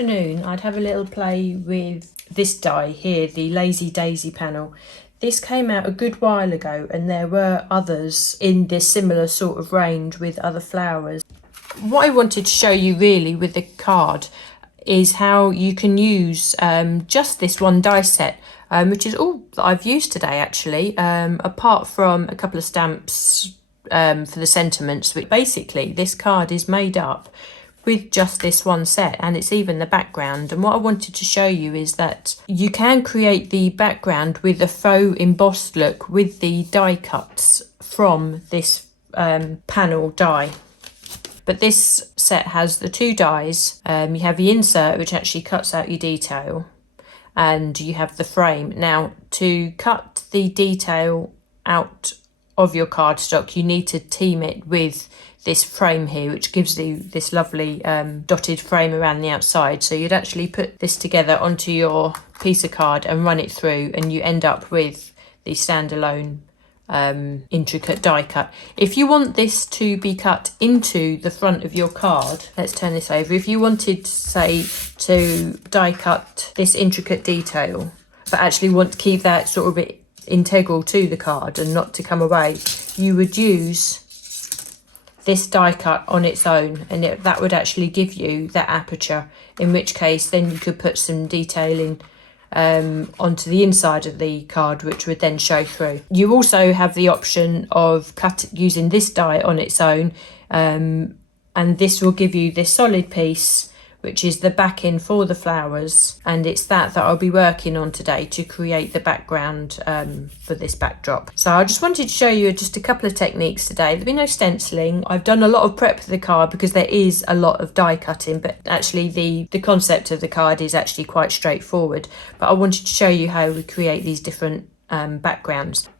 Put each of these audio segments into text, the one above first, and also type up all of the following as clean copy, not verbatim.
afternoon I'd have a little play with this die here, the Lazy Daisy panel. This came out a good while ago and there were others in this similar sort of range with other flowers. What I wanted to show you really with the card is how you can use just this one die set, which is all that I've used today actually, apart from a couple of stamps for the sentiments. But basically this card is made up with just this one set, and it's even the background. And what I wanted to show you is that you can create the background with a faux embossed look with the die cuts from this panel die. But this set has the two dies. You have the insert, which actually cuts out your detail, and you have the frame. Now, to cut the detail out of your cardstock, you need to team it with this frame here, which gives you this lovely dotted frame around the outside. So you'd actually put this together onto your piece of card and run it through, and you end up with the standalone intricate die cut. If you want this to be cut into the front of your card, let's turn this over. If you wanted, say, to die cut this intricate detail, but actually want to keep that sort of bit integral to the card and not to come away, you would use this die cut on its own, and that would actually give you that aperture, in which case then you could put some detailing onto the inside of the card, which would then show through. You also have the option of using this die on its own, and this will give you this solid piece, which is the backing for the flowers, and it's that I'll be working on today to create the background for this backdrop. So I just wanted to show you just a couple of techniques today. There'll be no stenciling. I've done a lot of prep for the card because there is a lot of die cutting, but actually the concept of the card is actually quite straightforward. But I wanted to show you how we create these different backgrounds.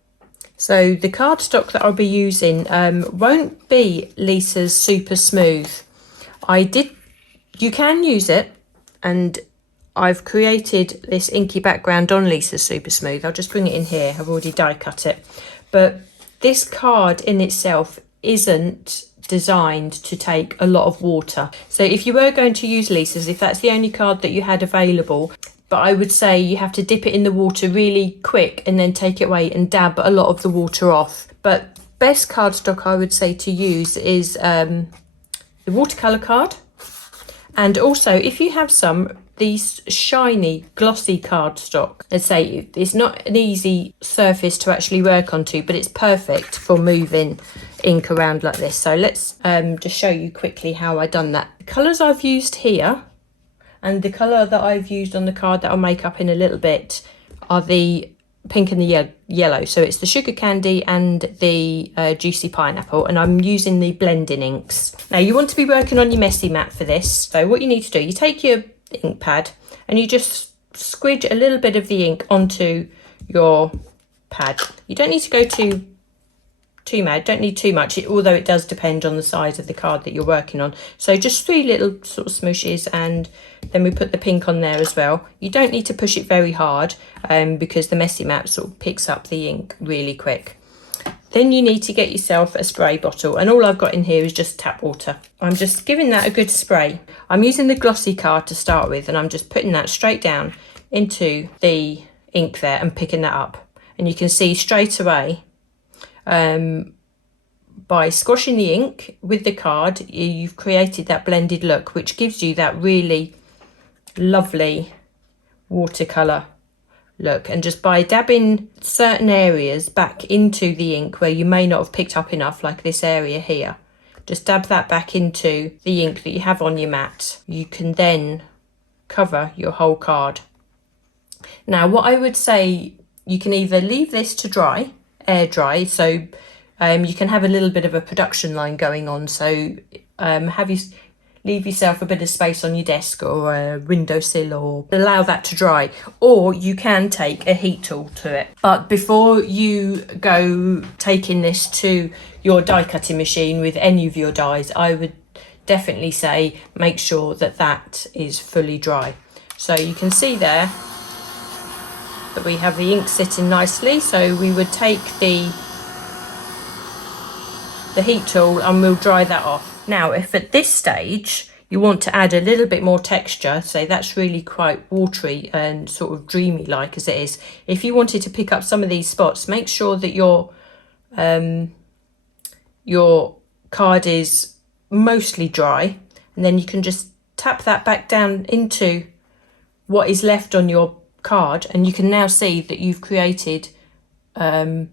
So the cardstock that I'll be using won't be Lisa's Super Smooth. You can use it, and I've created this inky background on Lisa's Super Smooth. I'll just bring it in here. I've already die cut it. But this card in itself isn't designed to take a lot of water. So if you were going to use Lisa's, if that's the only card that you had available, but I would say you have to dip it in the water really quick and then take it away and dab a lot of the water off. But best cardstock I would say to use is the watercolour card. And also, if you have these shiny, glossy cardstock, let's say it's not an easy surface to actually work onto, but it's perfect for moving ink around like this. So let's just show you quickly how I've done that. The colours I've used here and the colour that I've used on the card that I'll make up in a little bit are the pink and the yellow. So it's the sugar candy and the juicy pineapple, and I'm using the blending inks. Now you want to be working on your messy mat for this. So what you need to do, you take your ink pad and you just squidge a little bit of the ink onto your pad. You don't need to go too mad, don't need too much, although it does depend on the size of the card that you're working on. So just 3 little sort of smooshes, and then we put the pink on there as well. You don't need to push it very hard because the messy mat sort of picks up the ink really quick. Then you need to get yourself a spray bottle, and all I've got in here is just tap water. I'm just giving that a good spray. I'm using the glossy card to start with, and I'm just putting that straight down into the ink there and picking that up. And you can see straight away by squashing the ink with the card, you've created that blended look, which gives you that really lovely watercolour look. And just by dabbing certain areas back into the ink where you may not have picked up enough, like this area here, just dab that back into the ink that you have on your mat, you can then cover your whole card. Now what I would say, you can either leave this to dry, air dry, so you can have a little bit of a production line going on, so leave yourself a bit of space on your desk or a windowsill, or allow that to dry, or you can take a heat tool to it. But before you go taking this to your die cutting machine with any of your dies, I would definitely say make sure that that is fully dry. So you can see there that we have the ink sitting nicely, so we would take the heat tool and we'll dry that off. Now if at this stage you want to add a little bit more texture, so that's really quite watery and sort of dreamy like as it is. If you wanted to pick up some of these spots, make sure that your card is mostly dry, and then you can just tap that back down into what is left on your card, and you can now see that you've created a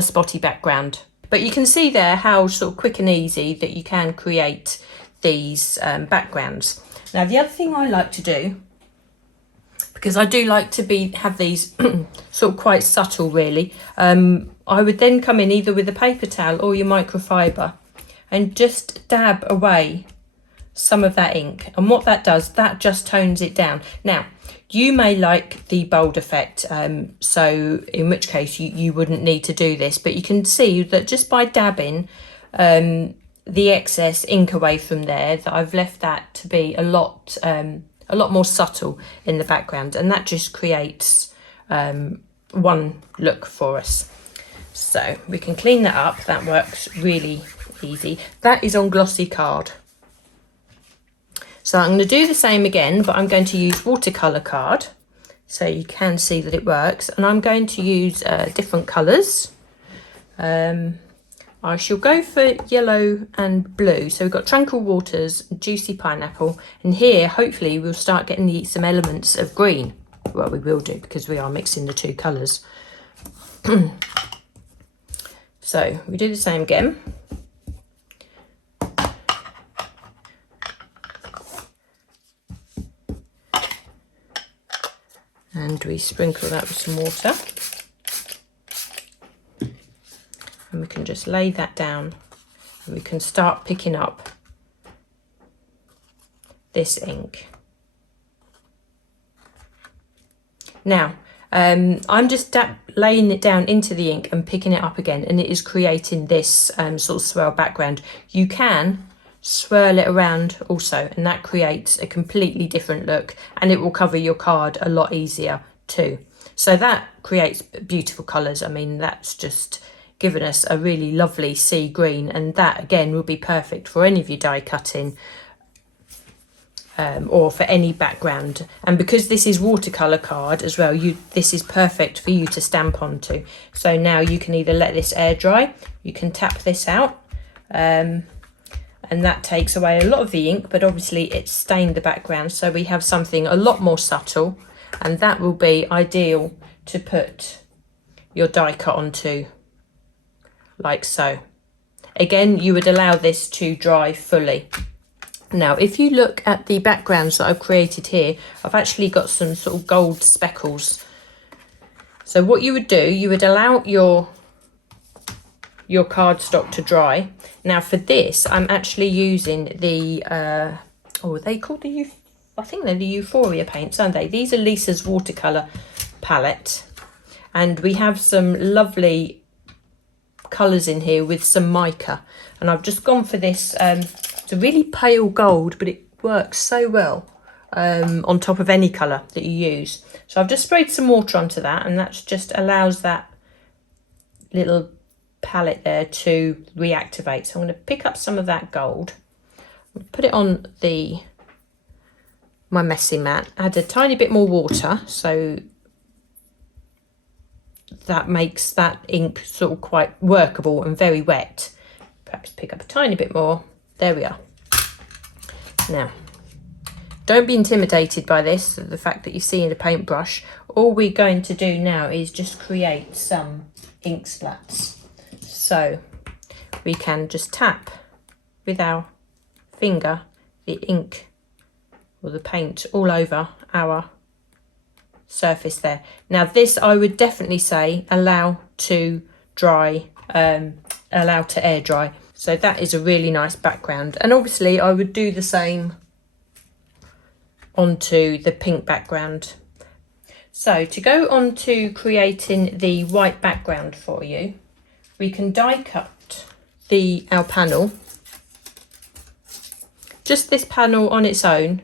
spotty background. But you can see there how sort of quick and easy that you can create these backgrounds. Now the other thing I like to do, because I do like to have these sort of quite subtle really, I would then come in either with a paper towel or your microfiber and just dab away some of that ink, and what that does, that just tones it down. Now you may like the bold effect, so in which case you wouldn't need to do this, but you can see that just by dabbing the excess ink away from there, that I've left that to be a lot more subtle in the background, and that just creates one look for us. So we can clean that up. That works really easy. That is on glossy card. So I'm going to do the same again, but I'm going to use watercolour card so you can see that it works, and I'm going to use different colours. I shall go for yellow and blue. So we've got Tranquil Waters, Juicy Pineapple, and here hopefully we'll start getting some elements of green. Well, we will do because we are mixing the two colours. So we do the same again. And we sprinkle that with some water. And we can just lay that down, and we can start picking up this ink. Now, I'm just laying it down into the ink and picking it up again, and it is creating this sort of swirl background. You can swirl it around also, and that creates a completely different look, and it will cover your card a lot easier too. So that creates beautiful colours. I mean, that's just given us a really lovely sea green, and that again will be perfect for any of your die cutting or for any background. And because this is watercolour card as well, this is perfect for you to stamp onto. So now you can either let this air dry, you can tap this out, and that takes away a lot of the ink, but obviously it's stained the background, so we have something a lot more subtle, and that will be ideal to put your die cut onto, like so. Again, you would allow this to dry fully. Now, if you look at the backgrounds that I've created here, I've actually got some sort of gold speckles. So what you would do, you would allow your cardstock to dry. Now for this, I'm actually using the, are they called I think they're the Euphoria paints, aren't they? These are Lisa's watercolour palette. And we have some lovely colours in here with some mica. And I've just gone for this, it's a really pale gold, but it works so well on top of any colour that you use. So I've just sprayed some water onto that, and that just allows that little palette there to reactivate. So I'm going to pick up some of that gold, put it on my messy mat, add a tiny bit more water, so that makes that ink sort of quite workable and very wet. Perhaps pick up a tiny bit more. There we are. Now, don't be intimidated by this, the fact that you see in a paintbrush. All we're going to do now is just create some ink splats. So we can just tap with our finger the ink or the paint all over our surface there. Now this, I would definitely say allow to dry, allow to air dry. So that is a really nice background, and obviously I would do the same onto the pink background. So to go on to creating the white background for you, we can die cut our panel, just this panel on its own,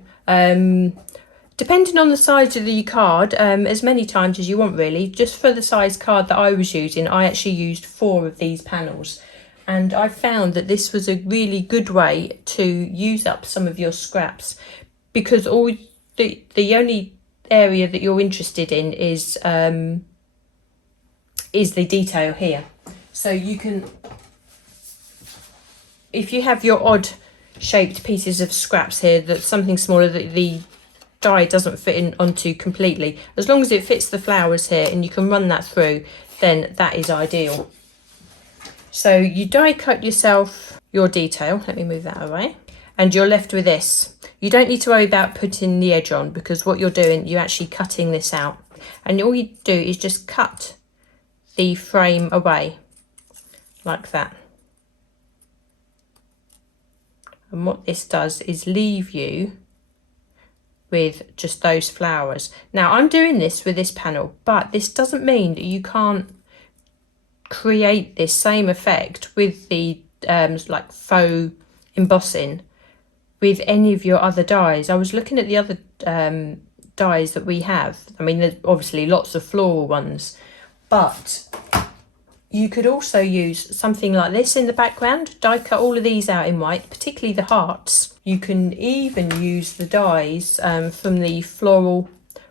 depending on the size of the card, as many times as you want really. Just for the size card that I was using, I actually used 4 of these panels, And I found that this was a really good way to use up some of your scraps, because all the only area that you're interested in is the detail here. So you can, if you have your odd shaped pieces of scraps here, that's something smaller that the die doesn't fit in onto completely, as long as it fits the flowers here and you can run that through, then that is ideal. So you die cut yourself your detail, let me move that away, and you're left with this. You don't need to worry about putting the edge on, because what you're doing, you're actually cutting this out, and all you do is just cut the frame away like that. And what this does is leave you with just those flowers. Now I'm doing this with this panel, but this doesn't mean that you can't create this same effect with the like faux embossing with any of your other dies. I was looking at the other dies that we have. I mean, there's obviously lots of floral ones, but you could also use something like this in the background. Die cut all of these out in white, particularly the hearts. You can even use the dies from the floral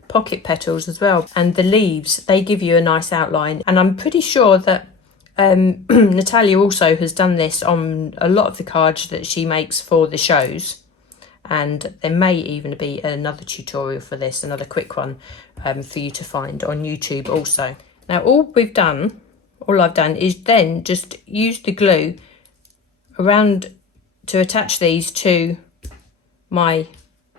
pocket petals as well, and the leaves, they give you a nice outline. And I'm pretty sure that Natalia also has done this on a lot of the cards that she makes for the shows, and there may even be another tutorial for this, another quick one for you to find on YouTube also. Now all I've done is then just use the glue around to attach these to my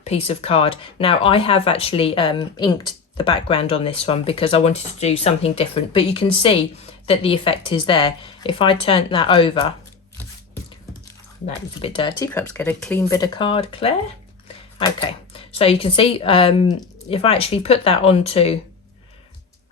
piece of card. Now I have actually inked the background on this one because I wanted to do something different, but you can see that the effect is there. If I turn that over, that is a bit dirty, perhaps get a clean bit of card, Claire. Okay, so you can see if I actually put that onto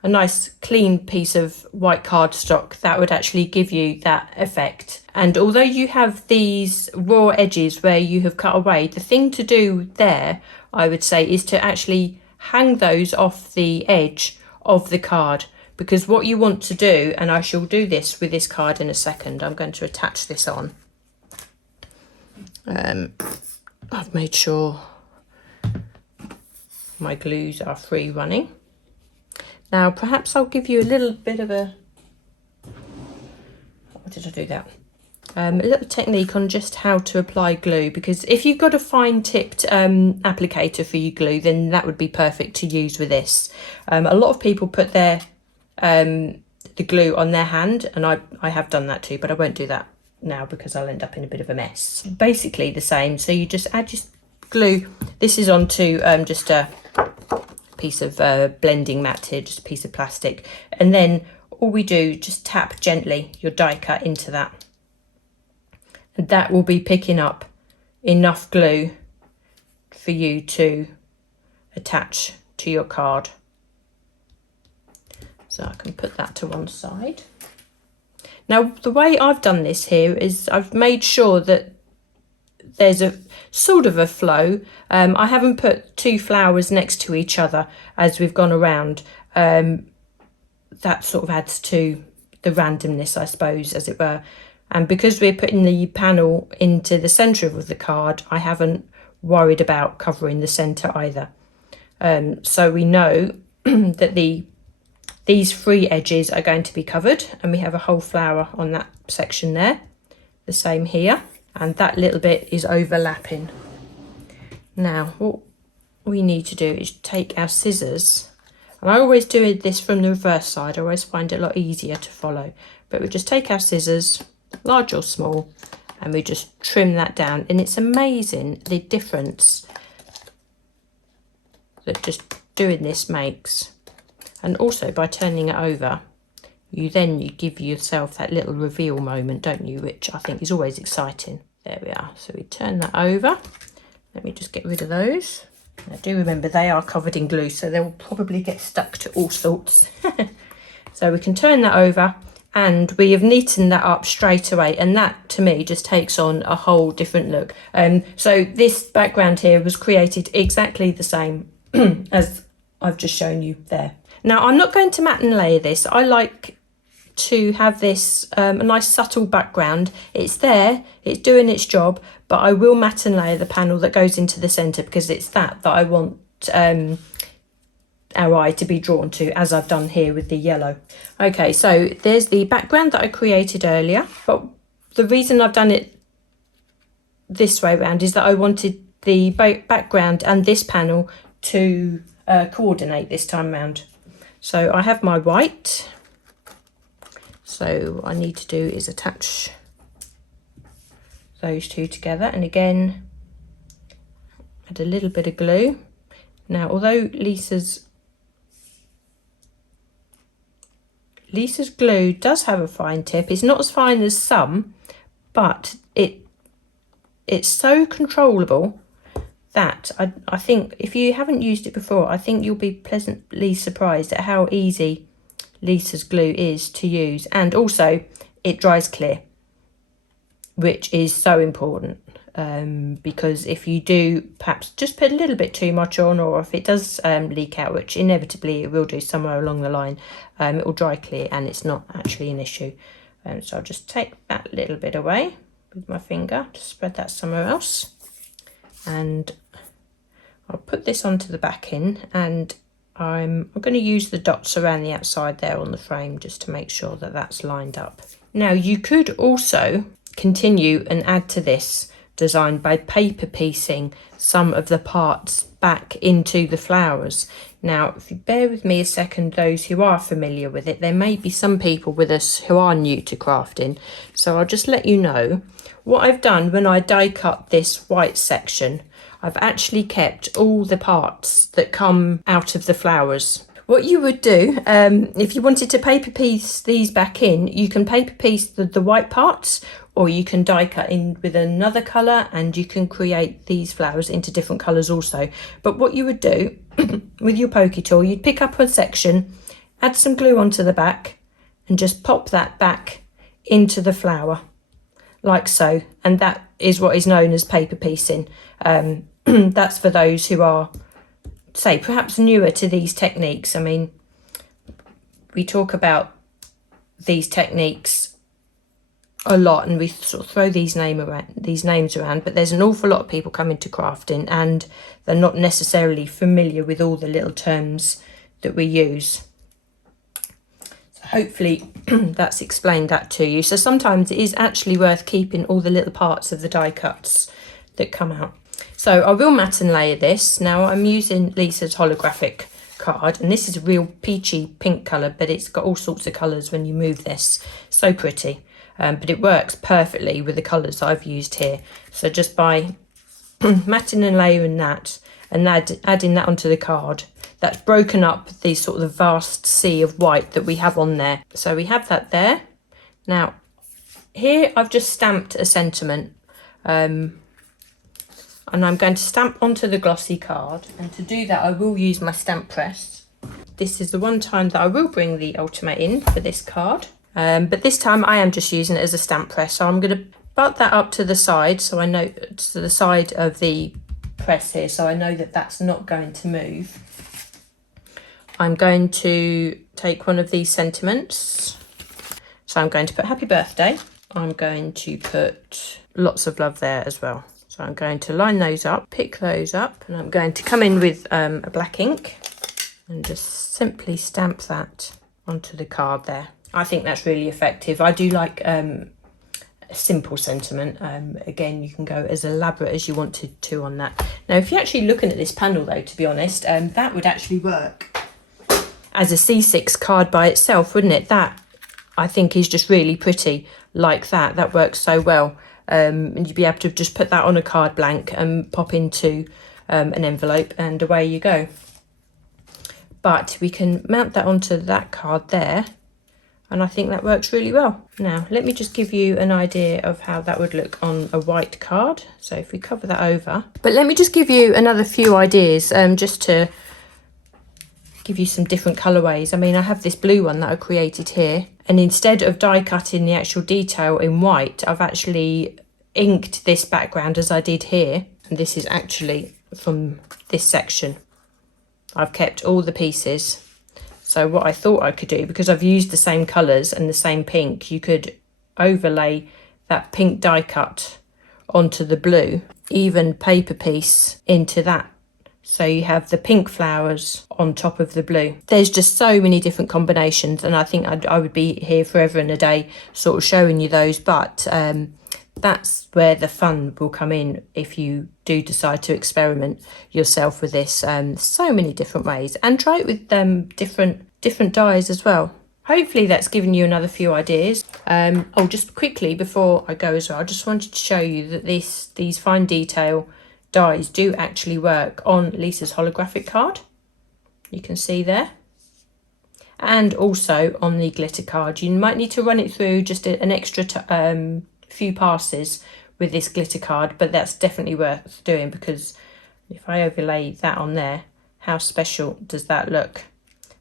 a nice clean piece of white cardstock, that would actually give you that effect. And although you have these raw edges where you have cut away, the thing to do there, I would say, is to actually hang those off the edge of the card, because what you want to do, and I shall do this with this card in a second, I'm going to attach this on. I've made sure my glues are free running. Now, perhaps I'll give you a little bit of a, what did I do that? A little technique on just how to apply glue, because if you've got a fine tipped applicator for your glue, then that would be perfect to use with this. A lot of people put their the glue on their hand, and I have done that too, but I won't do that now because I'll end up in a bit of a mess. Basically the same, so you just add your glue. This is onto just a piece of blending mat here, just a piece of plastic, and then all we do, just tap gently your die cut into that, and that will be picking up enough glue for you to attach to your card. So I can put that to one side. Now the way I've done this here is I've made sure that there's a sort of a flow. I haven't put two flowers next to each other as we've gone around. That sort of adds to the randomness, I suppose, as it were. And because we're putting the panel into the centre of the card, I haven't worried about covering the centre either. So we know that these free edges are going to be covered, and we have a whole flower on that section there. The same here. And that little bit is overlapping. Now what we need to do is take our scissors, and I always do this from the reverse side, I always find it a lot easier to follow, but we just take our scissors, large or small, and we just trim that down, and it's amazing the difference that just doing this makes. And also by turning it over, you give yourself that little reveal moment, don't you, which I think is always exciting. There we are. So we turn that over. Let me just get rid of those. Now do remember they are covered in glue, so they will probably get stuck to all sorts. So we can turn that over, and we have neatened that up straight away, and that to me just takes on a whole different look. So this background here was created exactly the same as I've just shown you there. Now I'm not going to mat and layer this. I like to have this a nice subtle background. It's there, it's doing its job, but I will matte and layer the panel that goes into the centre, because it's that I want our eye to be drawn to, as I've done here with the yellow. Okay, so there's the background that I created earlier, but the reason I've done it this way around is that I wanted the background and this panel to coordinate this time round. So I have my white, so what I need to do is attach those two together, and again add a little bit of glue. Now, although Lisa's glue does have a fine tip, it's not as fine as some, but it's so controllable that I think if you haven't used it before, I think you'll be pleasantly surprised at how easy Lisa's glue is to use. And also it dries clear, which is so important, because if you do perhaps just put a little bit too much on, or if it does leak out, which inevitably it will do somewhere along the line, it will dry clear and it's not actually an issue. So I'll just take that little bit away with my finger to spread that somewhere else, and I'll put this onto the backing, and I'm going to use the dots around the outside there on the frame just to make sure that that's lined up. Now, you could also continue and add to this design by paper piecing some of the parts back into the flowers. Now, if you bear with me a second, those who are familiar with it, there may be some people with us who are new to crafting, so I'll just let you know what I've done. When I die cut this white section, I've actually kept all the parts that come out of the flowers. What you would do, if you wanted to paper piece these back in, you can paper piece the white parts, or you can die cut in with another colour, and you can create these flowers into different colours also. But what you would do with your pokey tool, you'd pick up a section, add some glue onto the back, and just pop that back into the flower, like so. And that is what is known as paper piecing. That's for those who are, say, perhaps newer to these techniques. I mean, we talk about these techniques a lot, and we sort of throw these names around, but there's an awful lot of people coming to crafting and they're not necessarily familiar with all the little terms that we use. So hopefully that's explained that to you. So sometimes it is actually worth keeping all the little parts of the die cuts that come out. So I will matte and layer this. Now, I'm using Lisa's holographic card, and this is a real peachy pink colour, but it's got all sorts of colours when you move this. So pretty. But it works perfectly with the colours I've used here. So just by matting and layering that and adding that onto the card, that's broken up the sort of vast sea of white that we have on there. So we have that there. Now, here I've just stamped a sentiment, and I'm going to stamp onto the glossy card. And to do that, I will use my stamp press. This is the one time that I will bring the Ultimate in for this card. But this time I am just using it as a stamp press. So I'm going to butt that up to the side, so I know, to the side of the press here, so I know that that's not going to move. I'm going to take one of these sentiments. So I'm going to put happy birthday. I'm going to put lots of love there as well. So I'm going to line those up, pick those up, and I'm going to come in with a black ink and just simply stamp that onto the card there. I think that's really effective. I do like a simple sentiment. Again, you can go as elaborate as you wanted to on that. Now, if you're actually looking at this panel though, to be honest, that would actually work as a C6 card by itself, wouldn't it? That, I think, is just really pretty like that. That works so well. And you'd be able to just put that on a card blank and pop into an envelope, and away you go. But we can mount that onto that card there, and I think that works really well. Now, let me just give you an idea of how that would look on a white card. So if we cover that over, but let me just give you another few ideas, just to give you some different colorways. I mean, I have this blue one that I created here, and instead of die cutting the actual detail in white, I've actually inked this background as I did here. And this is actually from this section. I've kept all the pieces. So what I thought I could do, because I've used the same colours and the same pink, you could overlay that pink die cut onto the blue, even paper piece into that. So you have the pink flowers on top of the blue. There's just so many different combinations, and I think I would be here forever and a day sort of showing you those, but that's where the fun will come in if you do decide to experiment yourself with this. So many different ways, and try it with different dyes as well. Hopefully that's given you another few ideas. Oh, just quickly before I go as well, I just wanted to show you that these fine detail dies do actually work on Lisa's holographic card. You can see there. And also on the glitter card. You might need to run it through just an extra few passes with this glitter card, but that's definitely worth doing, because if I overlay that on there, how special does that look?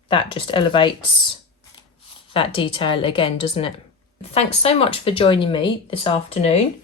That just elevates that detail again, doesn't it? Thanks so much for joining me this afternoon.